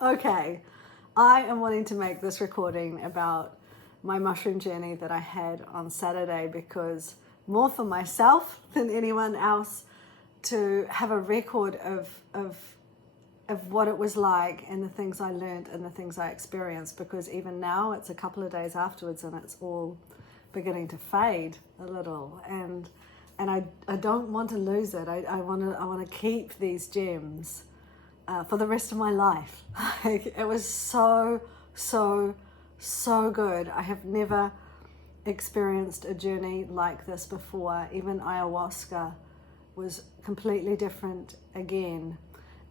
Okay, I am wanting to make this recording about my mushroom journey that I had on Saturday because more for myself than anyone else to have a record of what it was like and the things I learned and the things I experienced, because even now it's a couple of days afterwards and it's all beginning to fade a little, and I don't want to lose it. I want to keep these gems for the rest of my life. Like, it was so good. I have never experienced a journey like this before. Even ayahuasca was completely different again.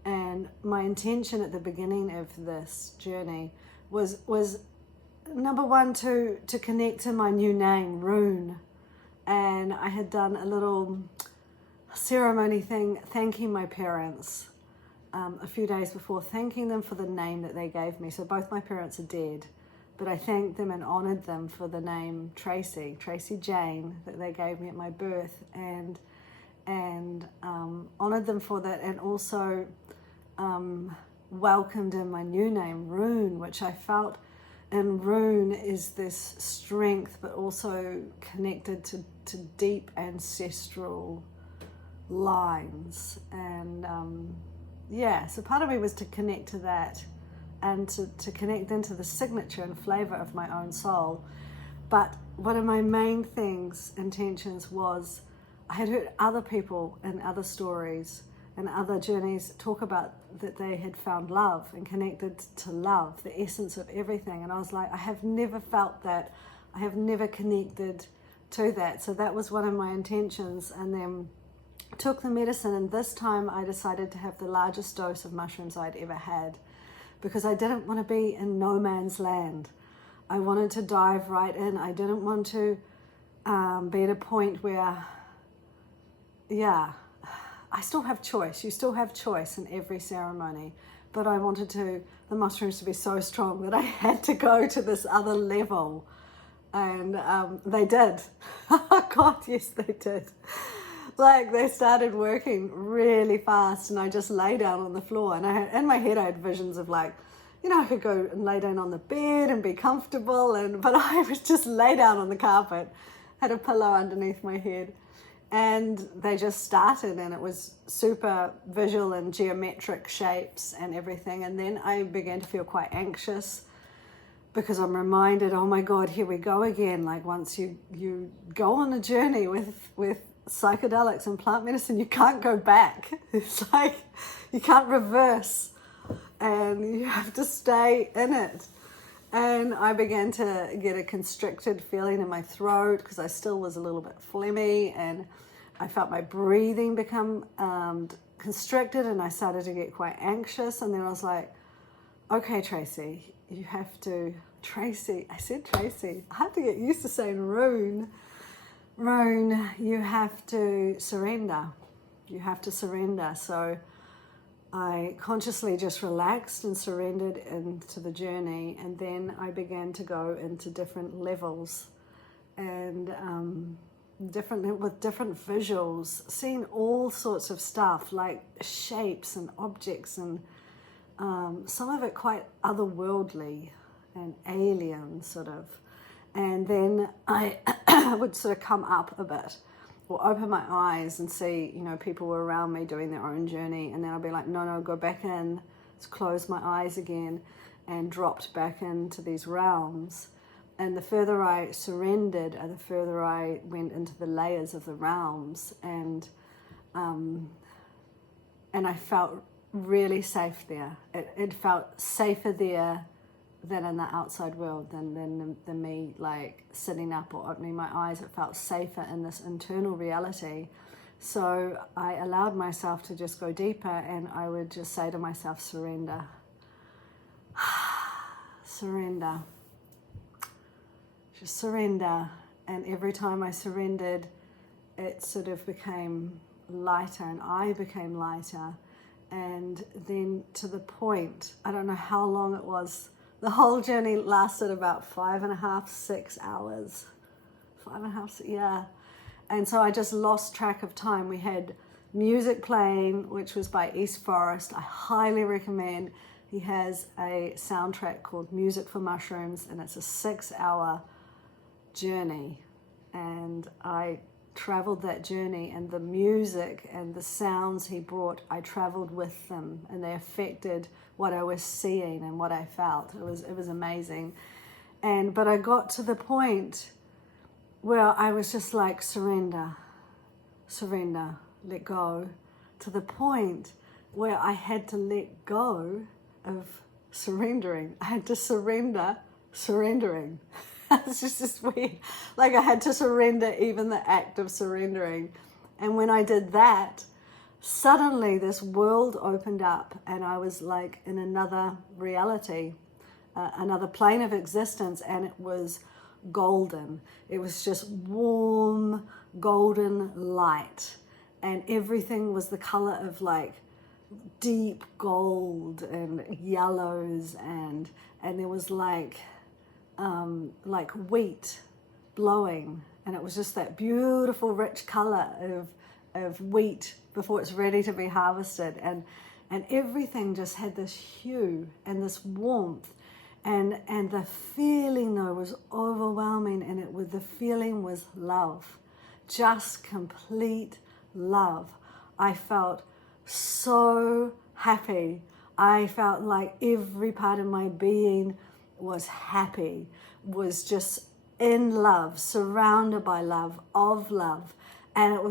And my intention at the beginning of this journey was number one, to connect to my new name, Rune. And I had done a little ceremony thing thanking my parents a few days before, thanking them for the name that they gave me. So both my parents are dead, but I thanked them and honored them for the name Tracy Jane, that they gave me at my birth, and honored them for that, and also welcomed in my new name, Rune, which I felt in Rune is this strength, but also connected to deep ancestral lines. And so part of me was to connect to that and to connect into the signature and flavor of my own soul. But one of my main intentions was, I had heard other people and other stories and other journeys talk about that they had found love and connected to love, the essence of everything. And I was like, I have never felt that. I have never connected to that. So that was one of my intentions. And then took the medicine, and this time I decided to have the largest dose of mushrooms I'd ever had, because I didn't want to be in no man's land. I wanted to dive right in. I didn't want to be at a point where, I still have choice. You still have choice in every ceremony, but I wanted the mushrooms to be so strong that I had to go to this other level. And they did. Oh God, yes, they did. Like, they started working really fast, and I just lay down on the floor, and in my head I had visions of, like, I could go and lay down on the bed and be comfortable, but I would just lay down on the carpet, had a pillow underneath my head, and they just started, and it was super visual and geometric shapes and everything. And then I began to feel quite anxious, because I'm reminded, oh my God, here we go again. Like, once you go on a journey with psychedelics and plant medicine, you can't go back. It's like you can't reverse, and you have to stay in it. And I began to get a constricted feeling in my throat, because I still was a little bit phlegmy, and I felt my breathing become constricted, and I started to get quite anxious. And then I was like, okay, Tracy, you have to, Tracy, I said Tracy, I have to get used to saying Rune, you have to surrender. You have to surrender. So I consciously just relaxed and surrendered into the journey. And then I began to go into different levels and with different visuals, seeing all sorts of stuff, like shapes and objects, and some of it quite otherworldly and alien sort of. And then I would sort of come up a bit or open my eyes and see, people were around me doing their own journey. And then I'd be like, no, go back in. Just close my eyes again, and dropped back into these realms. And the further I surrendered, the further I went into the layers of the realms. And I felt really safe there. It felt safer there than in the outside world, than me like sitting up or opening my eyes. It felt safer in this internal reality. So I allowed myself to just go deeper, and I would just say to myself, surrender, surrender, just surrender. And every time I surrendered, it sort of became lighter, and I became lighter. And then to the point, I don't know how long it was. The whole journey lasted about 5.5, 6 hours. 5.5, yeah. And so I just lost track of time. We had music playing, which was by East Forest. I highly recommend He has a soundtrack called Music for Mushrooms, and it's a 6-hour journey. And I traveled that journey, and the music and the sounds he brought, I traveled with them, and they affected what I was seeing and what I felt. It was amazing. But I got to the point where I was just like, surrender, let go, to the point where I had to let go of surrendering. I had to surrender surrendering. It's just weird. Like I had to surrender even the act of surrendering. And when I did that, suddenly this world opened up, and I was like in another reality, another plane of existence, and it was golden. It was just warm, golden light. And everything was the color of like deep gold and yellows, and there was like wheat blowing, and it was just that beautiful rich color of wheat before it's ready to be harvested, and everything just had this hue and this warmth, and the feeling though was overwhelming, and the feeling was love, just complete love. I felt so happy. I felt like every part of my being was happy, was just in love, surrounded by love, of love. And it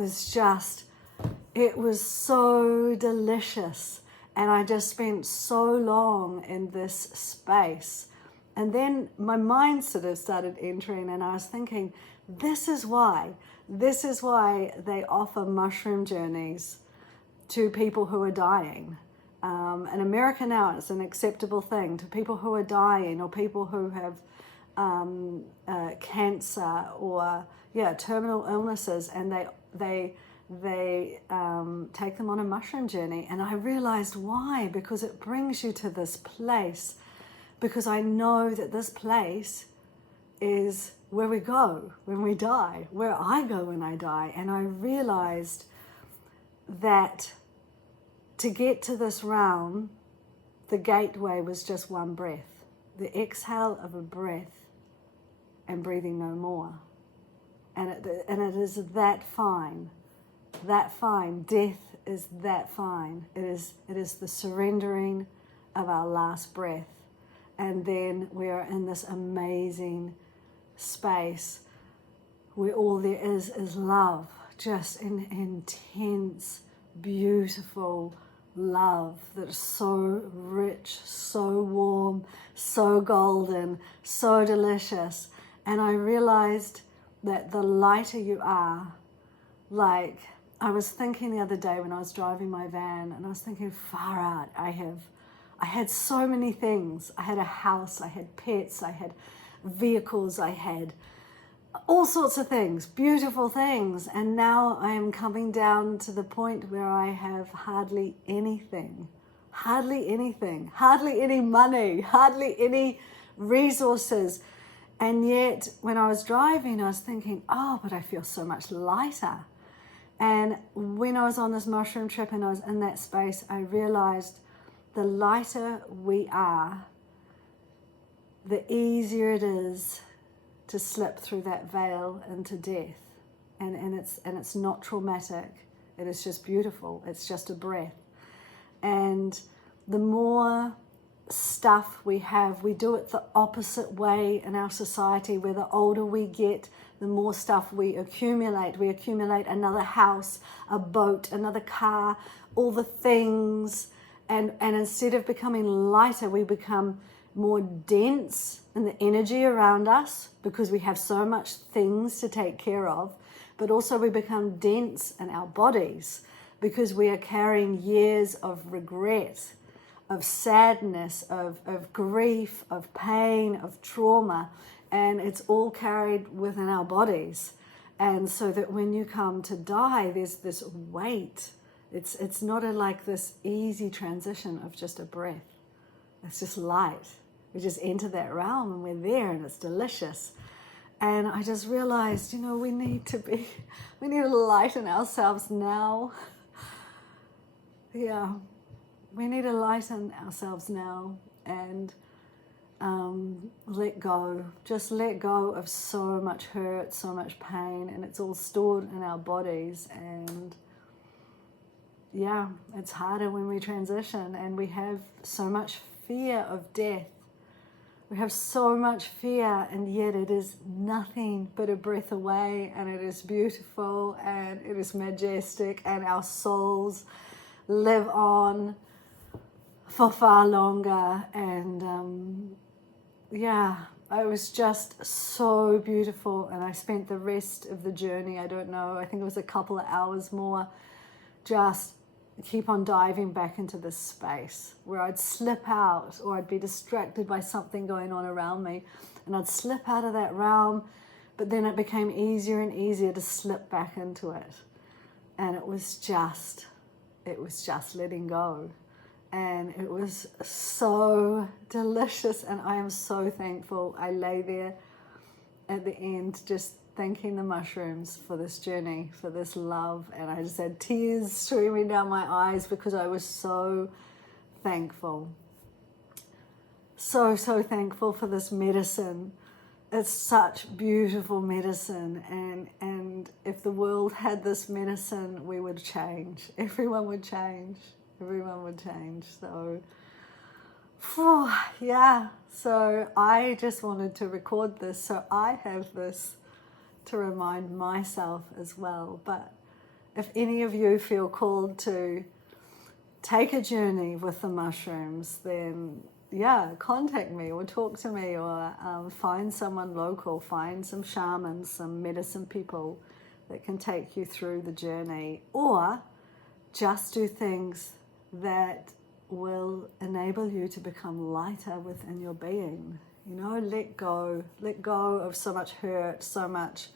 was so delicious. And I just spent so long in this space. And then my mind sort of started entering, and I was thinking, this is why they offer mushroom journeys to people who are dying. In America now, it's an acceptable thing to people who are dying, or people who have cancer or terminal illnesses, and they take them on a mushroom journey. And I realized why, because it brings you to this place, because I know that this place is where we go when we die, where I go when I die. And I realized that to get to this realm, the gateway was just one breath, the exhale of a breath and breathing no more. And it is that fine. Death is that fine. It is the surrendering of our last breath. And then we are in this amazing space where all there is love, just an intense, beautiful love that is so rich, so warm, so golden, so delicious. And I realized that the lighter you are, like I was thinking the other day when I was driving my van, and I was thinking, far out, I had so many things. I had a house, I had pets, I had vehicles, I had all sorts of things, beautiful things. And now I am coming down to the point where I have hardly anything, hardly any money, hardly any resources. And yet when I was driving, I was thinking, oh, but I feel so much lighter. And when I was on this mushroom trip and I was in that space, I realized the lighter we are, the easier it is to slip through that veil into death. And it's not traumatic. It is just beautiful. It's just a breath. And the more stuff we have, we do it the opposite way in our society, where the older we get, the more stuff we accumulate. We accumulate another house, a boat, another car, all the things. And instead of becoming lighter, we become more dense in the energy around us, because we have so much things to take care of. But also we become dense in our bodies, because we are carrying years of regret, of sadness, of grief, of pain, of trauma, and it's all carried within our bodies. And so that when you come to die, there's this weight. It's not like this easy transition of just a breath. It's just light. We just enter that realm and we're there, and it's delicious. And I just realized, we need to lighten ourselves now. Yeah. we need to lighten ourselves now and let go. Just let go of so much hurt, so much pain, and it's all stored in our bodies. And yeah, it's harder when we transition, and we have so much fear of death. We have so much fear, and yet it is nothing but a breath away, and it is beautiful, and it is majestic, and our souls live on for far longer. And yeah, it was just so beautiful, and I spent the rest of the journey, I don't know, I think it was a couple of hours more, just keep on diving back into this space where I'd slip out, or I'd be distracted by something going on around me, and I'd slip out of that realm, but then it became easier and easier to slip back into it. And it was just letting go. And it was so delicious, and I am so thankful. I lay there at the end just thanking the mushrooms for this journey, for this love, and I just had tears streaming down my eyes because I was so thankful. So thankful for this medicine. It's such beautiful medicine, and if the world had this medicine, we would change. Everyone would change. Everyone would change. So yeah, so I just wanted to record this so I have this to remind myself as well. But if any of you feel called to take a journey with the mushrooms, then yeah, contact me or talk to me, or find someone local, find some shamans, some medicine people that can take you through the journey, or just do things that will enable you to become lighter within your being. You know, let go of so much hurt, so much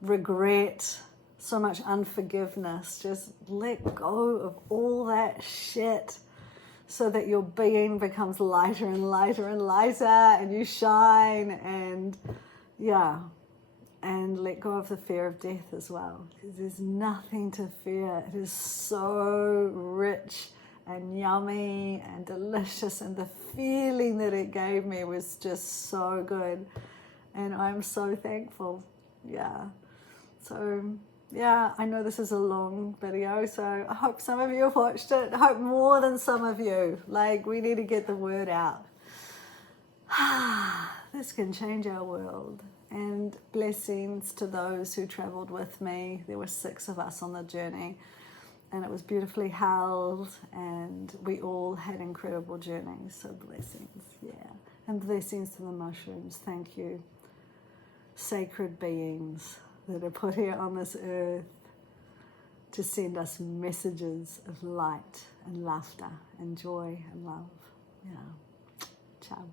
regret, so much unforgiveness. Just let go of all that shit so that your being becomes lighter and lighter and lighter, and you shine. And yeah, and let go of the fear of death as well, because there's nothing to fear. It is so rich and yummy and delicious, and the feeling that it gave me was just so good, and I'm so thankful. Yeah, so yeah, I know this is a long video, so I hope some of you have watched it. I hope more than some of you. Like, we need to get the word out. This can change our world. And blessings to those who traveled with me. There were 6 of us on the journey, and it was beautifully held, and we all had incredible journeys. So blessings, yeah. And blessings to the mushrooms. Thank you, sacred beings that are put here on this earth to send us messages of light and laughter and joy and love. Yeah. Ciao.